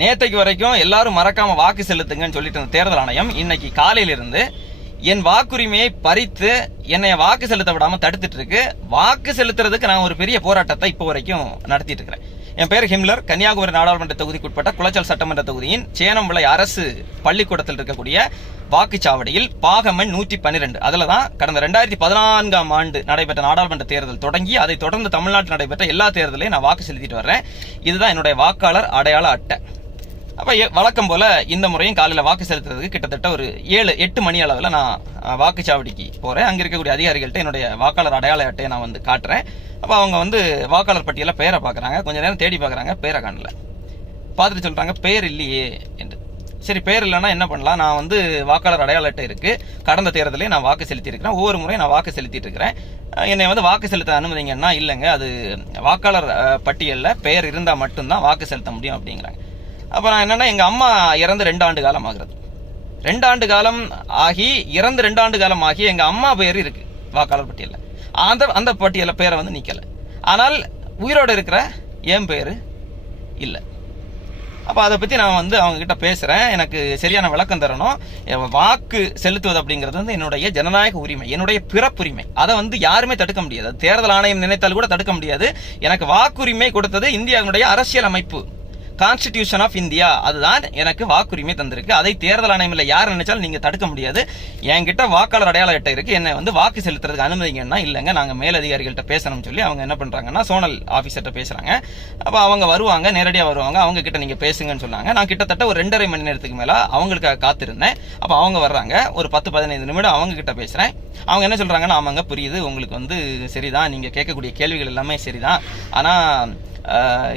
நேத்தைக்கு வரைக்கும் எல்லாரும் மறக்காம வாக்கு செலுத்துங்கன்னு சொல்லிட்டு இருந்த தேர்தல் ஆணையம் இன்னைக்கு காலையிலிருந்து என் வாக்குரிமையை பறித்து என்னை வாக்கு செலுத்த விடாம தடுத்துட்டு இருக்கு. வாக்கு செலுத்துறதுக்கு நான் ஒரு பெரிய போராட்டத்தை இப்போ வரைக்கும் நடத்திட்டு இருக்கிறேன். என் பேர் ஹிம்லர். கன்னியாகுமரி நாடாளுமன்ற தொகுதிக்குட்பட்ட குளச்சல் சட்டமன்ற தொகுதியின் சேனம்விளை அரசு பள்ளிக்கூடத்தில் இருக்கக்கூடிய வாக்குச்சாவடியில் பாகமன் நூற்றி பன்னிரெண்டு. அதில் தான் கடந்த ரெண்டாயிரத்தி பதினான்காம் ஆண்டு நடைபெற்ற நாடாளுமன்ற தேர்தல் தொடங்கி அதை தொடர்ந்து தமிழ்நாட்டில் நடைபெற்ற எல்லா தேர்தலையும் நான் வாக்கு செலுத்திட்டு வர்றேன். இதுதான் என்னுடைய வாக்காளர் அடையாள அட்டை. அப்ப எ- வழக்கம் போல இந்த முறையும் காலையில வாக்கு செலுத்துறதுக்கு கிட்டத்தட்ட ஒரு ஏழு எட்டு மணி அளவுல நான் வாக்குச்சாவடிக்கு போறேன். அங்க இருக்கக்கூடிய அதிகாரிகள்ட்ட என்னுடைய வாக்காளர் அடையாள அட்டையை நான் வந்து காட்டுறேன். அப்ப அவங்க வந்து வாக்காளர் பட்டியல பெயரை பார்க்குறாங்க கொஞ்ச நேரம் தேடி பார்க்குறாங்க பேரை காணல. பார்த்துட்டு சொல்றாங்க பேர் இல்லையே என்று. சரி பேர் இல்லைன்னா என்ன பண்ணலாம்? நான் வந்து வாக்காளர் அடையாள அட்டை இருக்கு. கடந்த தேர்தலே நான் வாக்கு செலுத்தியிருக்கிறேன். ஒவ்வொரு முறையும் நான் வாக்கு செலுத்திட்டு இருக்கிறேன் என்னை வந்து வாக்கு செலுத்த அனுமதிங்கன்னா இல்லைங்க. அது வாக்காளர் பட்டியலில் பெயர் இருந்தால் மட்டும்தான் வாக்கு செலுத்த முடியும் அப்படிங்கிறாங்க. அப்புறம் நான் என்னன்னா எங்க அம்மா இறந்து ரெண்டு ஆண்டு காலம் ஆகுறது. ரெண்டு ஆண்டு காலம் ஆகி இறந்து ரெண்டு ஆண்டு காலம் ஆகி எங்க அம்மா பேர் இருக்கு வாக்காளர் பட்டியலில். அந்த அந்த பட்டியலில் பேரை வந்து நிற்கலை ஆனால் உயிரோடு இருக்கிற என் பேர் இல்லை. அப்போ அதை பற்றி நான் வந்து அவங்கக்கிட்ட பேசுகிறேன் எனக்கு சரியான விளக்கம் தரணும். வாக்கு செலுத்துவது அப்படிங்கிறது வந்து என்னுடைய ஜனநாயக உரிமை என்னுடைய பிறப்புரிமை. அதை வந்து யாருமே தடுக்க முடியாது. தேர்தல் ஆணையம் நினைத்தால் கூட தடுக்க முடியாது. எனக்கு வாக்குரிமை கொடுத்தது இந்தியாவினுடைய அரசியல் அமைப்பு கான்ஸ்டிடியூஷன் ஆஃப் இந்தியா அதுதான் எனக்கு வாக்குரிமை தந்திருக்கு. அதை தேர்தல் ஆணையம்ல யார் நினைச்சாலும் நீங்க தடுக்க முடியாது. என்கிட்ட வாக்காளர் அடையாள அட்டை இருக்கு. என்னை வந்து வாக்கு செலுத்துறதுக்கு அனுமதிங்கன்னா இல்லைங்க. நாங்கள் மேலதிகாரிகள்ட்ட பேசணும்னு சொல்லி அவங்க என்ன பண்றாங்கன்னா சோனல் ஆஃபீஸர்கிட்ட பேசுறாங்க. அப்போ அவங்க வருவாங்க நேரடியாக வருவாங்க. அவங்க கிட்ட நீங்க பேசுங்கன்னு சொன்னாங்க. நான் கிட்டத்தட்ட ஒரு ரெண்டரை மணி நேரத்துக்கு மேல அவங்களுக்காக காத்திருந்தேன். அப்போ அவங்க வர்றாங்க. ஒரு பத்து பதினைந்து நிமிடம் அவங்க கிட்ட பேசுறேன். அவங்க என்ன சொல்றாங்கன்னா ஆமாங்க புரியுது. உங்களுக்கு வந்து சரிதான். நீங்க கேட்கக்கூடிய கேள்விகள் எல்லாமே சரிதான். ஆனால்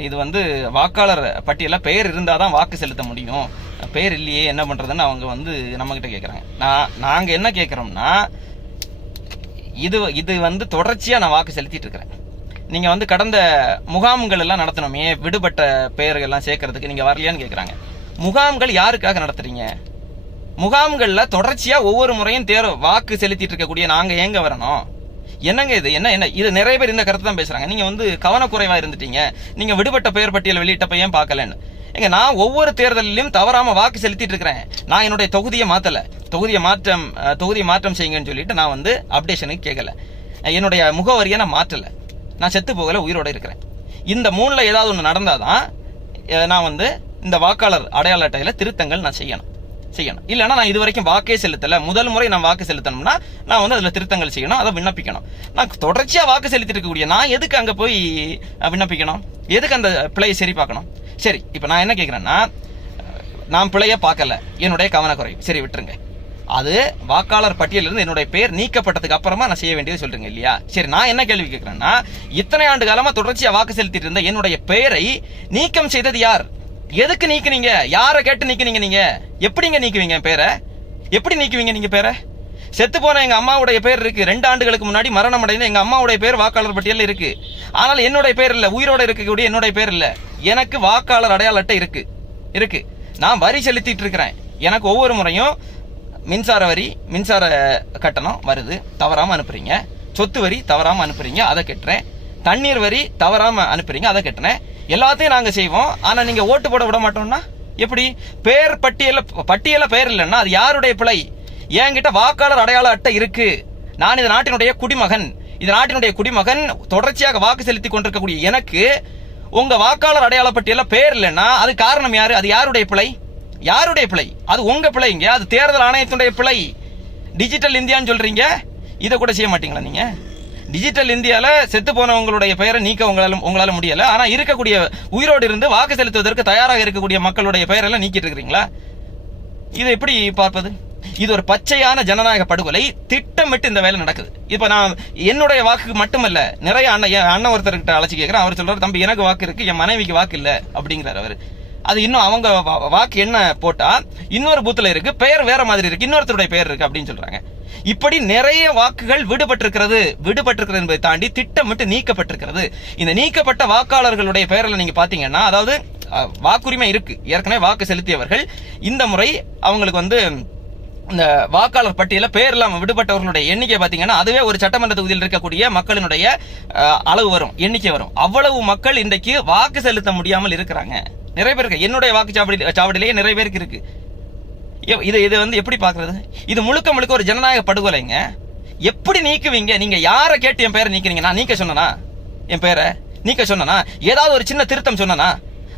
இது வந்து வாக்காளர் பட்டியலில் பெயர் இருந்தால் தான் வாக்கு செலுத்த முடியும். பெயர் இல்லையே என்ன பண்ணுறதுன்னு அவங்க வந்து நம்மக்கிட்ட கேட்குறாங்க நான் நாங்கள் என்ன கேட்குறோம்னா இது இது வந்து தொடர்ச்சியாக நான் வாக்கு செலுத்திட்டு இருக்கிறேன். நீங்கள் வந்து கடந்த முகாம்கள் எல்லாம் நடத்தணுமே விடுபட்ட பெயர்கள் எல்லாம் சேர்க்கறதுக்கு நீங்கள் வரலையான்னு கேட்குறாங்க முகாம்கள் யாருக்காக நடத்துறீங்க? முகாம்களில் தொடர்ச்சியாக ஒவ்வொரு முறையும் தேர்வு வாக்கு செலுத்திட்டு இருக்கக்கூடிய நாங்கள் ஏங்க வரணும்? என்னங்க இது? என்ன என்ன? இது நிறைய பேர் இந்த கருத்து தான் பேசுறாங்க. நீங்க வந்து கவனக்குறைவா இருந்துட்டீங்க. நீங்க விடுபட்ட பெயர் பட்டியல் வெளியிட்டப்ப ஏன் பார்க்கலன்னு? எங்க நான் ஒவ்வொரு தேர்தலிலும் தவறாம வாக்கு செலுத்திட்டு இருக்கிறேன். நான் என்னுடைய தொகுதியை மாத்தல. தொகுதியை மாற்றம் தொகுதியை மாற்றம் செய்யுங்கன்னு சொல்லிட்டு நான் வந்து அப்டேஷனுக்கு கேட்கல என்னுடைய முகவரியை நான் மாற்றல. நான் செத்து போகல உயிரோட இருக்கிறேன். இந்த மூணுல ஏதாவது ஒன்று நடந்தாதான் தான் நான் வந்து இந்த வாக்காளர் அடையாள அட்டையில திருத்தங்கள் நான் செய்யணும். செய்யணும். இல்லைன்னா நான் இது வரைக்கும் வாக்கே செலுத்தல. முதல் முறை நான் வாக்கு செலுத்தணும்னா நான் வந்து அதுல திருத்தங்கள் செய்யணும் அதை விண்ணப்பிக்கணும். நான் தொடர்ச்சியா வாக்கு செலுத்திட்டு இருக்கக்கூடிய நான் எதுக்கு அங்க போய் விண்ணப்பிக்கணும்? எதுக்கு அந்த பிழையை சரி பார்க்கணும் சரி இப்போ நான் என்ன கேட்குறேன்னா நான் பிழைய பார்க்கல. என்னுடைய கவனக்குறை. சரி விட்டுருங்க. அது வாக்காளர் பட்டியலிருந்து என்னுடைய பேர் நீக்கப்பட்டதுக்கு அப்புறமா நான் செய்ய வேண்டியது சொல்றீங்க இல்லையா? சரி நான் என்ன கேள்வி கேட்கிறேன்னா இத்தனை ஆண்டு காலமா தொடர்ச்சியா வாக்கு செலுத்திட்டு இருந்த என்னுடைய பெயரை நீக்கம் செய்தது யார்? எதுக்கு நீக்குனீங்க? யாரை கேட்டு நீக்குனீங்க நீங்க? எப்படிங்க நீக்குவீங்க பேரை? எப்படி நீக்குவீங்க நீங்க பேரை? செத்து போன எங்க அம்மாவுடைய பேர் இருக்கு. ரெண்டு ஆண்டுகளுக்கு முன்னாடி மரணம் அடைந்த எங்க அம்மாவுடைய பேர் வாக்காளர் பட்டியலில் இருக்கு. ஆனால் என்னுடைய பேர் இல்ல. உயிரோட இருக்கக்கூடிய என்னுடைய பேர் இல்ல. எனக்கு வாக்காளர் அடையாள அட்டை இருக்கு. இருக்கு. நான் வரி செலுத்திட்டு இருக்கிறேன். எனக்கு ஒவ்வொரு முறையும் மின்சார வரி மின்சார கட்டணம் வருது. தவறாம அனுப்புறீங்க. சொத்து வரி தவறாம அனுப்புறீங்க. அதை கட்டுறேன். தண்ணீர் வரி தவறாம அனுப்புறீங்க. அதை கட்டுறேன். எல்லாத்தையும் நாங்கள் செய்வோம். ஆனால் நீங்கள் ஓட்டு போட விட மாட்டோம்னா எப்படி? பேர் பட்டியல பட்டியல பெயர் இல்லைன்னா அது யாருடைய பிழை? என்கிட்ட வாக்காளர் அடையாள அட்டை இருக்கு. நான் இந்த நாட்டினுடைய குடிமகன். இந்த நாட்டினுடைய குடிமகன் தொடர்ச்சியாக வாக்கு செலுத்தி கொண்டிருக்கக்கூடிய எனக்கு உங்க வாக்காளர் அடையாள பட்டியல பெயர் இல்லைன்னா அது காரணம் யாரு? அது யாருடைய பிழை? யாருடைய பிழை? அது உங்க பிழைங்க. அது தேர்தல் ஆணையத்தினுடைய பிழை. டிஜிட்டல் இந்தியான்னு சொல்றீங்க. இதை கூட செய்ய மாட்டீங்களா நீங்க? டிஜிட்டல் இந்தியாவில் செத்து போனவங்களுடைய பெயரை நீக்க உங்களால் உங்களால் முடியல. ஆனால் இருக்கக்கூடிய உயிரோடு இருந்து வாக்கு செலுத்துவதற்கு தயாராக இருக்கக்கூடிய மக்களுடைய பெயரெல்லாம் நீக்கிட்டு இருக்கிறீங்களா? இது எப்படி பார்ப்பது? இது ஒரு பச்சையான ஜனநாயக படுகொலை. திட்டமிட்டு இந்த வேலை நடக்குது. இப்போ நான் என்னுடைய வாக்கு மட்டுமல்ல நிறைய அண்ணன் என் அண்ணன் ஒருத்தர்கிட்ட அழைச்சி கேட்குறேன் அவர் சொல்கிறார் தம்பி எனக்கு வாக்கு இருக்கு. என் மனைவிக்கு வாக்கு இல்லை. அப்படிங்கிறாரு அவர். அது இன்னும் அவங்க வாக்கு என்ன போட்டா இன்னொரு பூத்துல இருக்கு பெயர் வேற மாதிரி இருக்கு இன்னொருத்தருடைய பெயர் இருக்கு அப்படின்னு சொல்றாங்க. இப்படி நிறைய வாக்குகள் விடுபட்டிருக்கிறது விடுபட்டிருக்கிறது என்பதை தாண்டி திட்டமிட்டு நீக்கப்பட்டிருக்கிறது. இந்த நீக்கப்பட்ட வாக்காளர்களுடைய பெயரில் நீங்க பாத்தீங்கன்னா அதாவது வாக்குரிமை இருக்கு. ஏற்கனவே வாக்கு செலுத்தியவர்கள் இந்த முறை அவங்களுக்கு வந்து இந்த வாக்காளர் பட்டியல பேர் இல்லாமல் விடுபட்டவர்களுடைய எண்ணிக்கை பார்த்தீங்கன்னா அதுவே ஒரு சட்டமன்ற தொகுதியில் இருக்கக்கூடிய மக்களினுடைய அளவு வரும் எண்ணிக்கை வரும். அவ்வளவு மக்கள் இன்றைக்கு வாக்கு செலுத்த முடியாமல் இருக்கிறாங்க. நிறைய பேருக்கு என்னுடைய வாக்குச்சாவடி சாவடியிலேயே நிறைய பேருக்கு இருக்கு. இது இது வந்து எப்படி பாக்குறது இது முழுக்க முழுக்க ஒரு ஜனநாயக படுகொலைங்க. எப்படி நீக்குவீங்க? நீங்க யாரை கேட்டு என் பேரை நீக்கிறீங்க? நான் நீக்க சொன்னனா? என் பேரை நீக்க சொன்னனா? ஏதாவது ஒரு சின்ன திருத்தம் சொன்னனா?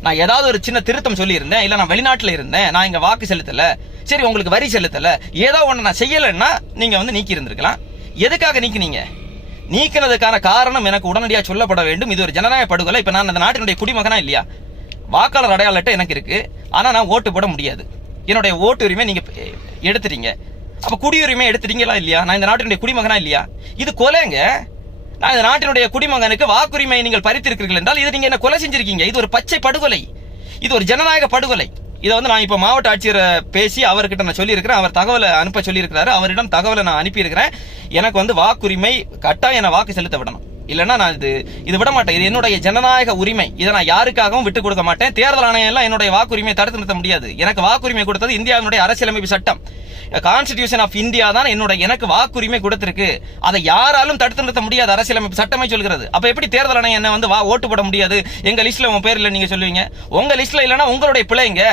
நான் ஏதாவது ஒரு சின்ன திருத்தம் சொல்லியிருந்தேன். இல்லை நான் வெளிநாட்டில் இருந்தேன். நான் இங்கே வாக்கு செலுத்தல. சரி உங்களுக்கு வரி செலுத்தல. ஏதோ ஒண்ணு நான் செய்யலைன்னா நீங்க வந்து நீக்கி இருந்திருக்கலாம் எதுக்காக நீக்கினீங்க? நீக்கினதுக்கான காரணம் எனக்கு உடனடியாக சொல்லப்பட வேண்டும். இது ஒரு ஜனநாயக படுகொலை. இப்போ நான் அந்த நாட்டினுடைய குடிமகனா இல்லையா? வாக்காளர் அடையாள அட்டை எனக்கு இருக்கு. ஆனா நான் ஓட்டு போட முடியாது. என்னுடைய ஓட்டு உரிமை நீங்க எ- எடுத்துட்டீங்க. அப்ப குடியுரிமை எடுத்துட்டீங்களா இல்லையா? நான் இந்த நாட்டினுடைய குடிமகனா இல்லையா? இது கொலைங்க. நான் இந்த நாட்டினுடைய குடிமகனுக்கு வாக்குரிமை நீங்கள் பறித்திருக்கிறீர்கள் என்றால் இது நீங்க என்ன கொலை செஞ்சிருக்கீங்க? இது ஒரு பச்சை படுகொலை. இது ஒரு ஜனநாயக படுகொலை. இதை வந்து நான் இப்ப மாவட்ட ஆட்சியரை பேசி அவர்கிட்ட நான் சொல்லியிருக்கிறேன். அவர் தகவலை அனுப்ப சொல்லியிருக்கிறாரு. அவரிடம் தகவலை நான் அனுப்பியிருக்கிறேன். எனக்கு வந்து வாக்குரிமை கட்டாயம் என்னை வாக்கு செலுத்த விடணும். இல்லைன்னா நான் இது இது விட மாட்டேன் இது என்னுடைய ஜனநாயக உரிமை. இதை நான் யாருக்காகவும் விட்டு கொடுக்க மாட்டேன். தேர்தல் ஆணையம் எல்லாம் என்னுடைய வாக்குரிமையை தடுத்து நிறுத்த முடியாது. எனக்கு வாக்குரிமை கொடுத்தது இந்தியாவினுடைய அரசியலமைப்பு சட்டம். கான்ஸ்டிடியூஷன் ஆஃப் இந்தியா தான் என்னோட எனக்கு வாக்குரிமை கொடுத்திருக்கு. அதை யாராலும் தடுத்து நிறுத்த முடியாது. அரசியலமைப்பு சட்டமே சொல்கிறது. அப்ப எப்படி தேர்தல் ஆணையம் என்ன வந்து வா ஓட்டு போட முடியாது? எங்க லிஸ்ட்ல உங்க பேர் இல்லை நீங்க சொல்லுவீங்க. உங்க லிஸ்ட்ல இல்லைன்னா உங்களுடைய பிள்ளைங்க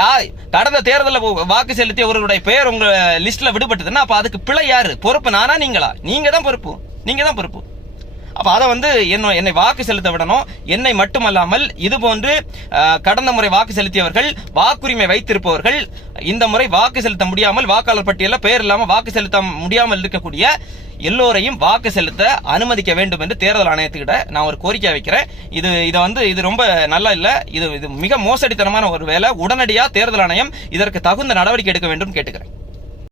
யார் கடந்த தேர்தலில் வாக்கு செலுத்திய ஒருவருடைய பெயர் உங்க லிஸ்ட்ல விடுபட்டதுன்னா அப்ப அதுக்கு பிழை யாரு? பொறுப்பு நானா நீங்களா? நீங்க தான் பொறுப்பு. நீங்க தான் பொறுப்பு. அப்ப அதை வந்து என்ன என்னை வாக்கு செலுத்த விடணும். என்னை மட்டுமல்லாமல் இது போன்று கடந்த முறை வாக்கு செலுத்தியவர்கள் வாக்குரிமை வைத்திருப்பவர்கள் இந்த முறை வாக்கு செலுத்த முடியாமல் வாக்காளர் பட்டியலில் பெயர் இல்லாமல் வாக்கு செலுத்த முடியாமல் இருக்கக்கூடிய எல்லோரையும் வாக்கு செலுத்த அனுமதிக்க வேண்டும் என்று தேர்தல் ஆணையத்துக்கிட்ட நான் ஒரு கோரிக்கை வைக்கிறேன். இது இதை வந்து இது ரொம்ப நல்லா இல்லை. இது இது மிக மோசடித்தனமான ஒரு வேலை. உடனடியாக தேர்தல் ஆணையம் இதற்கு தகுந்த நடவடிக்கை எடுக்க வேண்டும் கேட்டுக்கிறேன்.